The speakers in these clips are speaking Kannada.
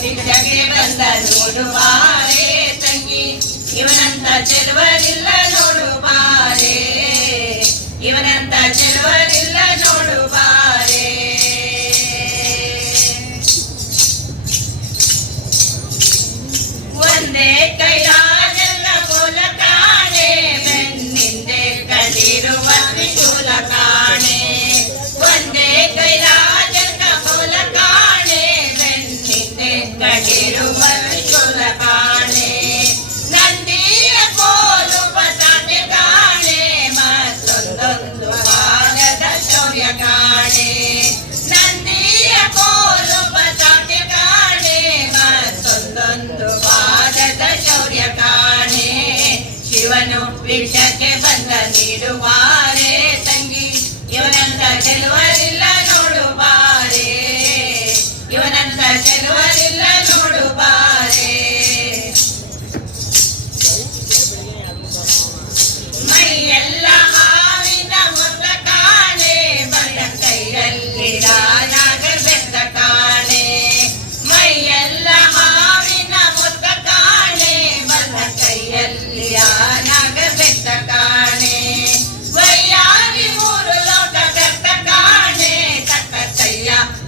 ಸಿಗದೆ ಬಂದ ನೋಡುವಾರೆ ತಂಗಿ ಇವನಂತ ಚೆಲುವರಿಲ್ಲ ಬಿಟ್ಟಕ್ಕೆ ಬಂದ ನೀಡುವಾರೇ ತಂಗಿ. ಇವನಂತ ಕೆಲವರಿಲ್ಲ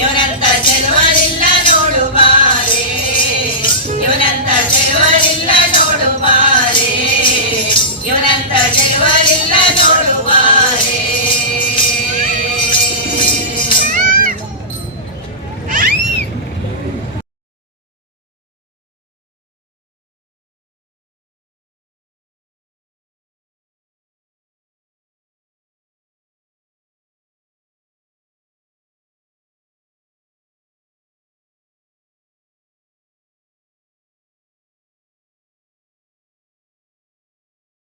ಇವನಂತ ಚೆಲುವರಿಲ್ಲ ನೋಡು ಬಾರೆ ಇವನಂತ ಚೆಲುವರಿಲ್ಲ ನೋಡು ಬಾರೆ ಇವನಂತ